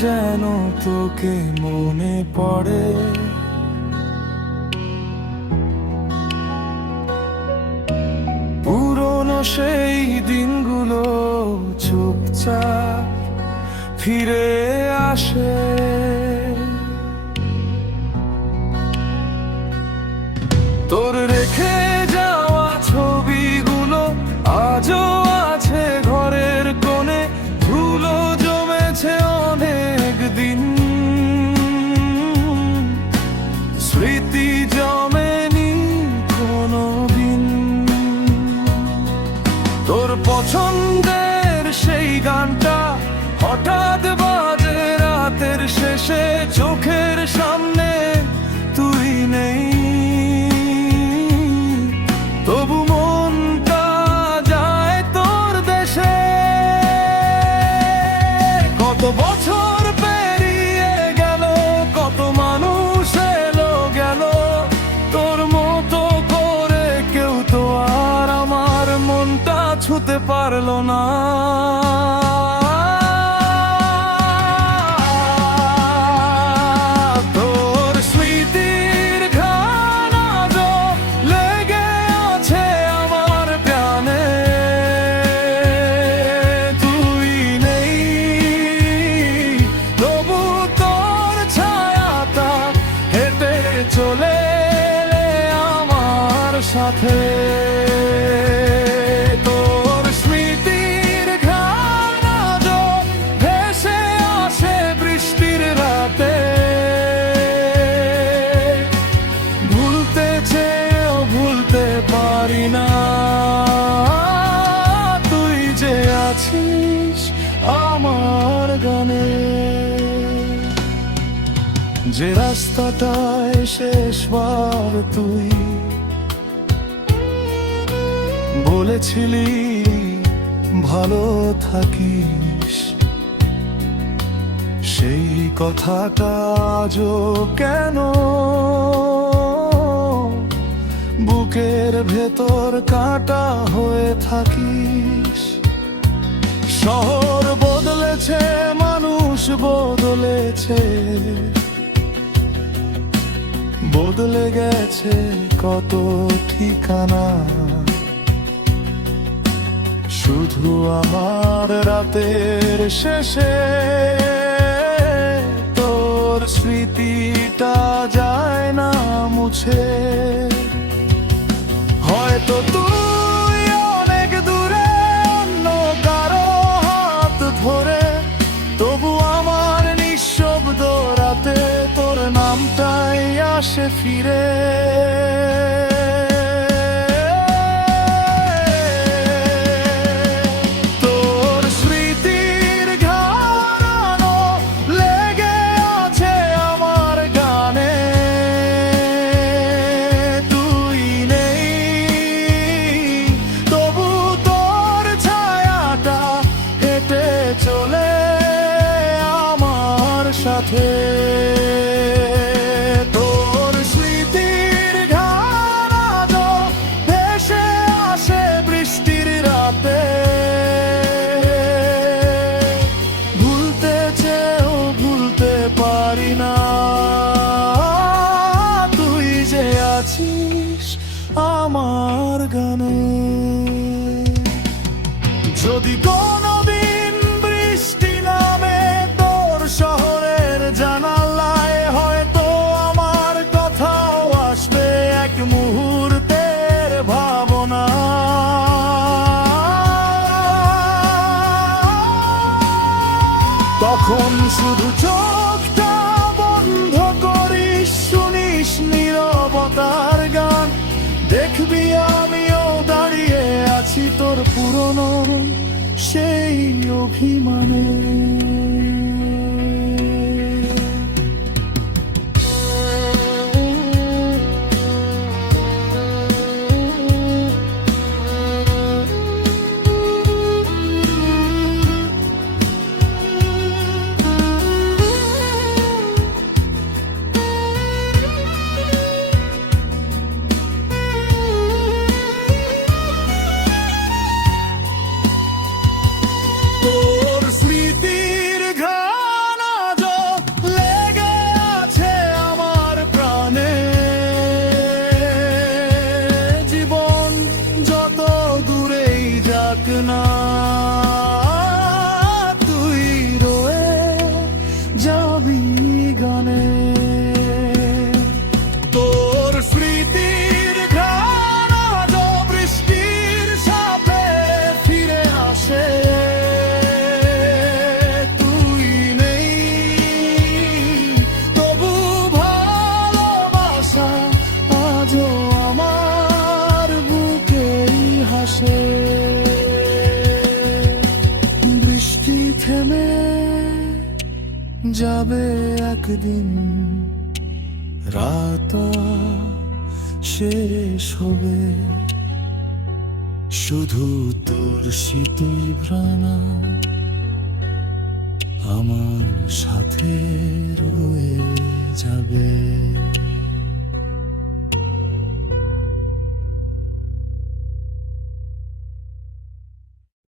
যেন তোকে মনে পড়ে। পুরনো সেই দিনগুলো চুপচাপ ফিরে আসে। তোর রেখে যাওয়া ছবিগুলো আজও আছে ঘরের কোণে, ধুলো জমেছে অনেক দিন, স্মৃতি জমেনি কোনো দিন। তোর পছন্দের সেই গানটা হঠাৎ বাজে রাতের শেষে, চোখের সামনে তুই নেই, তবু মনটা যায় তোর দেশে। কত বছর পেরিয়ে গেল, কত মানুষ এলো গেল, তোর মতো করে কেউ তো আর আমার মনটা ছুঁতে পারলো না। চলে আমার সাথে তোর স্মৃতির ঘ্রাণ আজো ভেসে আসে বৃষ্টির রাতে। ভুলতে চেয়েও ভুলতে পারি না, তুই যে আছিস আমার গানে। যে রাস্তাটায় শেষবার তুই বলেছিলি ভালো থাকিস, সেই কথাটা আজও কেন বুকের ভেতর কাঁটা হয়ে থাকিস। শহর বদলেছে, মানুষ বদলেছে, বদলে গেছে কত ঠিকানা, শুধু আমার রাতের শেষে তোর স্মৃতিটা যায় না মুছে। হয়তো তুই অনেক দূরে অন্য কারো হাত ধরে, তবু আমার নিঃশব্দ রাতে তোর নামটাই আসে ফিরে। তোর স্মৃতির ঘ্রাণ লেগে আছে আমার গানে, তুই নেই তবু তোর ছায়াটা হেঁটে চলে আমার সাথে। তোর স্মৃতির ঘ্রাণ আজো ভেসে আসে বৃষ্টির রাতে। ভুলতে চেয়েও ভুলতে পারি না, তুই যে আছিস আমার গানে। যদি কোনোদিন বৃষ্টি নামে তোর শহরের জানালায়, হয়তো আমার কথাও আসবে এক মুহূর্তের ভাবনা। তখন শুধু চোখটা বন্ধ করিস, শুনিস নীরবতার গান, দেখবি আমিও দাঁড়িয়ে আছি তোর পুরনো সেই অভিমানে। তোর স্মৃতি যাবে একদিন, রাত শেষ হবে, শুধু তোর শীতল ঘ্রাণা আমার সাথে রয়ে যাবে।